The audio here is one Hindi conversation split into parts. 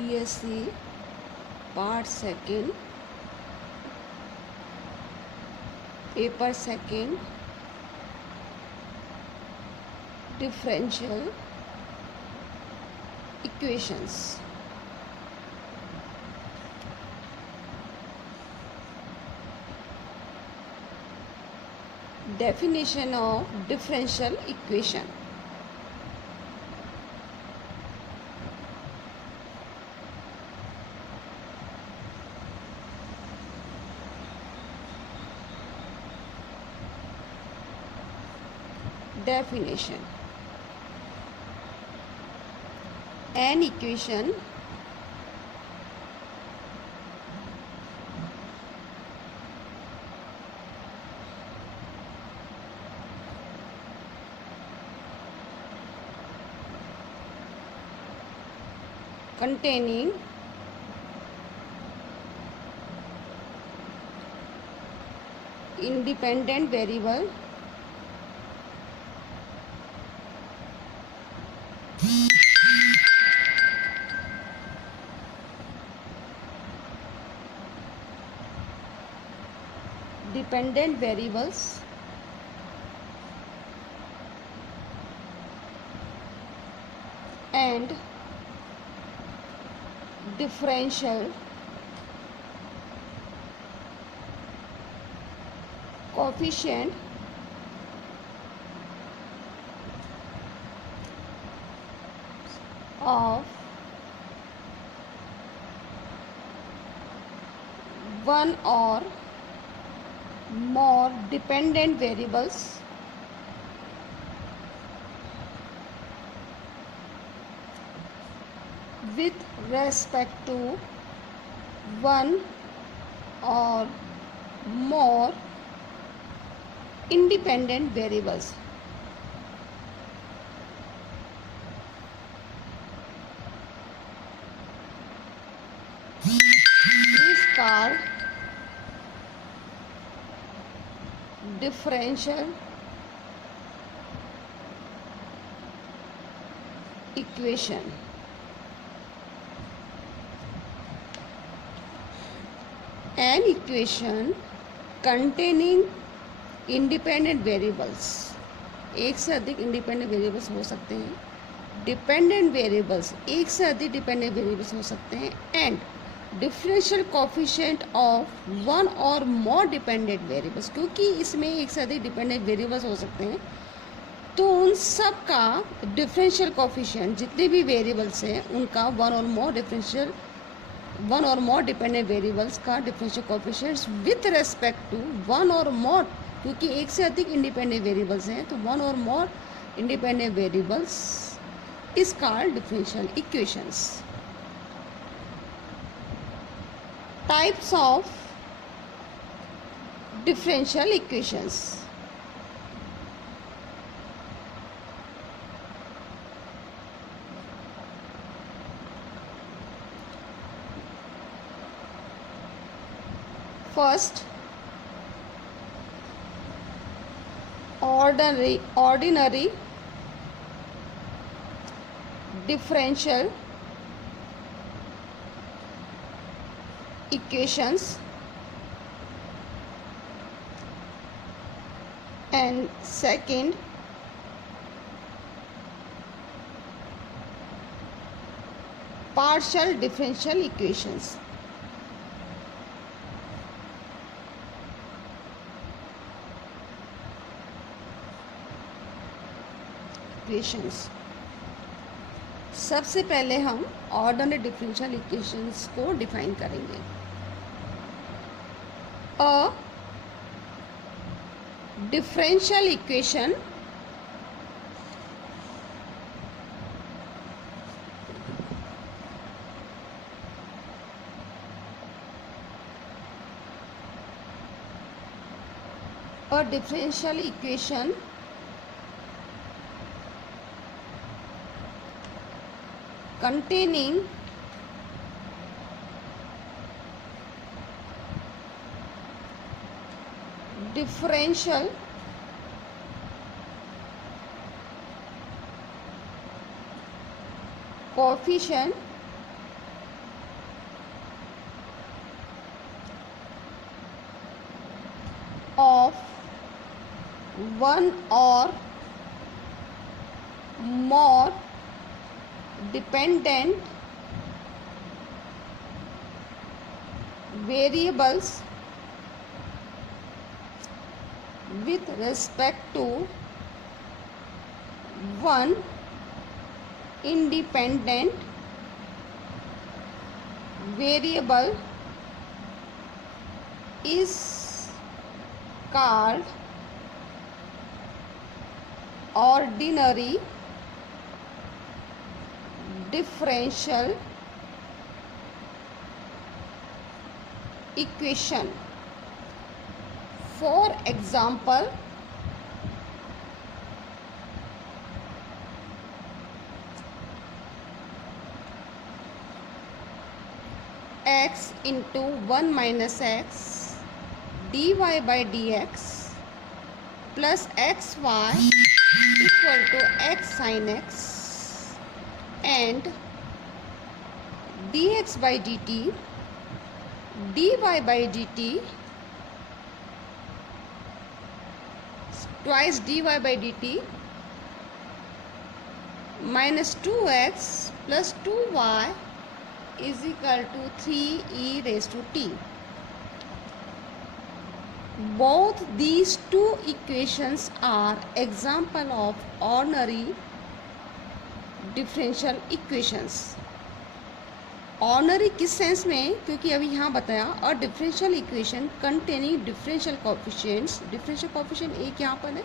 BSc Part 2nd, Paper 2nd, Differential Equations. Definition of differential equation. Definition. An equation containing independent variable dependent variables and differential coefficient of one or more dependent variables with respect to one or more independent variables. Is called differential equation. An equation containing independent variables, एक से अधिक इंडिपेंडेंट वेरिएबल्स हो सकते हैं, डिपेंडेंट वेरिएबल्स, एक से अधिक डिपेंडेंट वेरिएबल्स हो सकते हैं, and differential coefficient of one or more dependent variables, क्योंकि इसमें एक से अधिक डिपेंडेंट वेरिएबल्स हो सकते हैं तो उन सब का डिफरेंशियल कोफिशिएंट, जितने भी वेरिएबल्स हैं उनका one or more dependent variables का differential coefficients with respect to one or more, क्योंकि एक से अधिक इंडिपेंडेंट वेरिएबल्स हैं तो one or more independent variables is called differential equations. Types of differential equations. First, ordinary differential equations, and second, partial differential equations. सबसे पहले हम ऑर्डिनरी डिफरेंशियल इक्वेशंस को डिफाइन करेंगे. अ differential equation containing differential coefficient one or more dependent variables with respect to one independent variable is called ordinary differential equation. For example, x into 1 minus x dy by dx plus xy equal to x sin x and dx by dt dy by dt twice dy by dt minus 2x plus 2y is equal to 3e raised to t. Both these two equations are example of ordinary differential equations. Ordinary किस सेंस में, क्योंकि अभी यहाँ बताया, और differential equation containing differential coefficient एक यहाँ पर है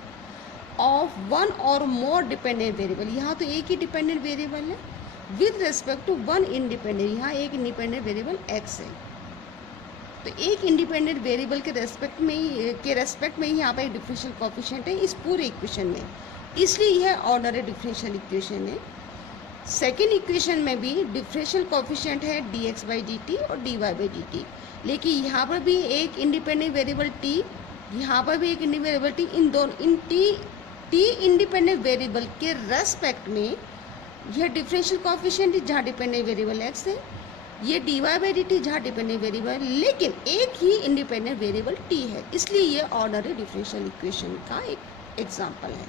of one or more dependent variable. यहाँ तो एक ही डिपेंडेंट वेरिएबल है with respect to one independent. यहाँ एक इंडिपेंडेंट वेरिएबल x है, तो एक इंडिपेंडेंट वेरिएबल के रेस्पेक्ट में ही यहाँ पर एक डिफरेंशियल कोफिशिएंट है इस पूरे इक्वेशन में, इसलिए यह ऑर्डनरी डिफरेंशियल इक्वेशन है. सेकेंड इक्वेशन में भी डिफरेंशियल कोफिशिएंट है dx बाई dt और dy बाई dt, लेकिन यहाँ पर भी एक इंडिपेंडेंट वेरिएबल t, यहाँ पर भी एक इंडिपेंडेंट वेरिएबल t. इन दोनों इन t इंडिपेंडेंट वेरिएबल के रेस्पेक्ट में यह डिफरेंशियल कोफिशिएंट जहाँ डिपेंडेंट वेरिएबल x है, ये dy बाई dt जहाँ डिपेंडेंट वेरिएबल, लेकिन एक ही इंडिपेंडेंट वेरिएबल t है, इसलिए ये ऑर्डनरी डिफरेंशियल इक्वेशन का एक एग्जाम्पल है.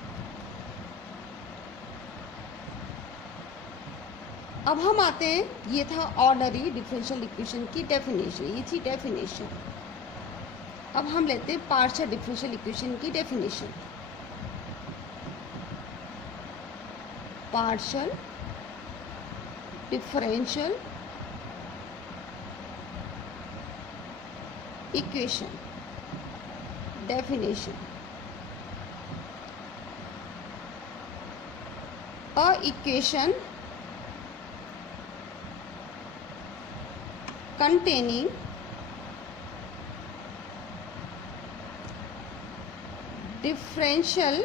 अब हम आते हैं, ये था ऑर्डनरी डिफरेंशियल इक्वेशन की डेफिनेशन, ये थी डेफिनेशन. अब हम लेते हैं पार्शियल डिफरेंशियल इक्वेशन की definition. Partial differential equation definition. A equation containing differential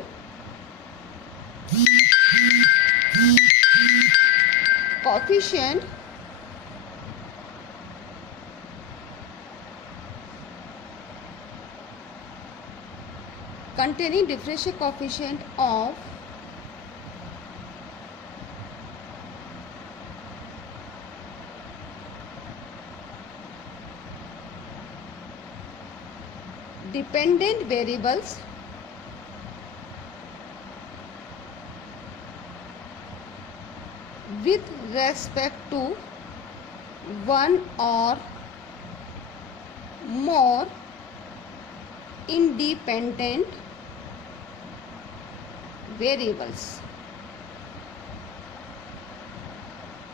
coefficient of dependent variables with respect to one or more independent variables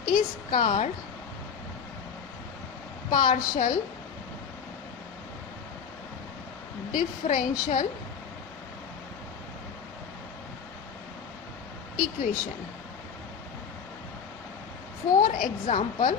is called partial differential equation. For example,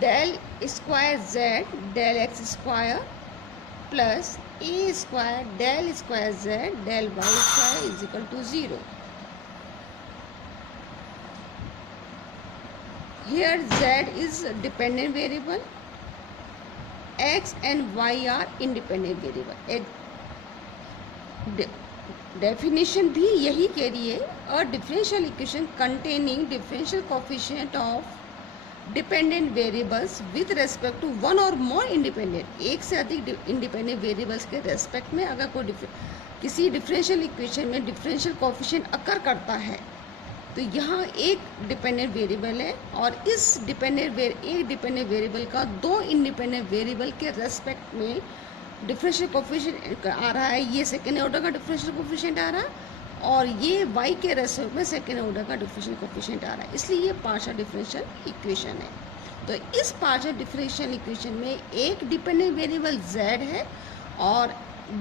del square z del x square plus a square del square z del y square is equal to 0. Here z is dependent variable, x and y are independent variable. Definition भी यही कह रही है, a differential equation containing differential coefficient of dependent variables with respect to one or more independent, एक से अधिक इंडिपेंडेंट वेरिएबल्स के रेस्पेक्ट में अगर कोई किसी डिफरेंशियल इक्वेशन में डिफरेंशियल कोफिशिएंट अकर करता है तो यहाँ एक डिपेंडेंट वेरिएबल है और इस एक डिपेंडेंट वेरिएबल का दो इंडिपेंडेंट वेरिएबल के रेस्पेक्ट में डिफरेंशियल कोफिशिएंट आ रहा है, ये सेकेंड ऑर्डर का डिफरेंशियल कोफिशिएंट आ रहा है और ये y के रेस्पेक्ट में सेकेंड ऑर्डर का डिफरेंशियल कोफिशिएंट आ रहा है, इसलिए ये पार्शियल डिफरेंशियल इक्वेशन है। तो इस पार्शियल डिफरेंशियल इक्वेशन में एक डिपेंडेंट वेरिएबल z है और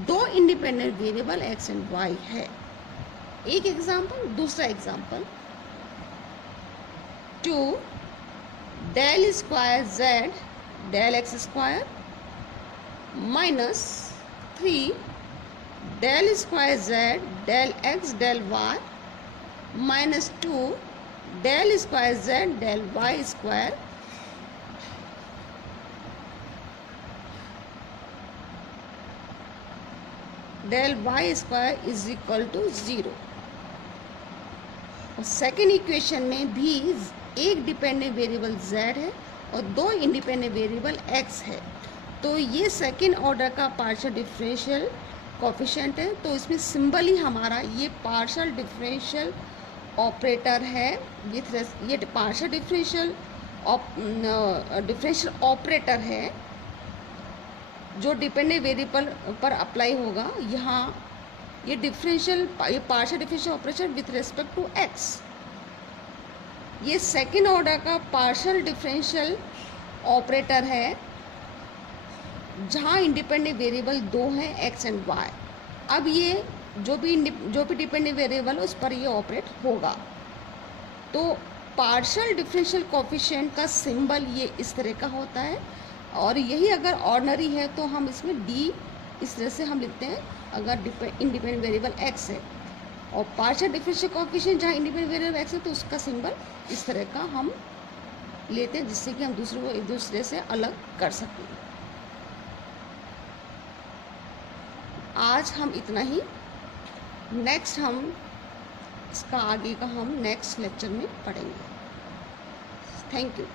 दो independent variable x and y है। एक एग्जांपल, दूसरा example, 2 del square z del x square minus 3 del square z del x del y minus 2 del square z del y square del y square is equal to 0। और सेकेंड इक्वेशन में भी एक डिपेंडेंट वेरिएबल z है और दो इंडिपेंडेंट वेरिएबल x है, तो ये सेकेंड ऑर्डर का पार्शियल डिफरेंशियल कोफिशिएंट है। तो इसमें सिंबल ही हमारा ये पार्शियल डिफरेंशियल ऑपरेटर है विथ ये पार्शियल डिफरेंशियल ऑपरेटर है जो डिपेंडेंट वेरिएबल पर अप्लाई होगा। यहाँ ये partial differential operation with respect to x, ये सेकेंड ऑर्डर का पार्शियल डिफरेंशियल ऑपरेटर है जहाँ इंडिपेंडेंट वेरिएबल दो हैं x एंड y। अब ये जो भी डिपेंडेंट वेरिएबल है उस पर ये ऑपरेट होगा। तो पार्शियल डिफरेंशियल कोफिशिएंट का सिंबल ये इस तरह का होता है और यही अगर ऑर्डिनरी है तो हम इसमें d इस तरह से हम लिखते हैं अगर इंडिपेंडेंट वेरिएबल x है, और पार्शियल डिफरेंशियल कोफिशिएंट जहाँ इंडिपेंडेंट वेरिएबल x है तो उसका सिंबल इस तरह का हम लेते हैं जिससे कि हम दूसरों को एक दूसरे से अलग कर सकें। आज हम इतना ही, नेक्स्ट हम इसका आगे का हम नेक्स्ट लेक्चर में पढ़ेंगे। Thank you.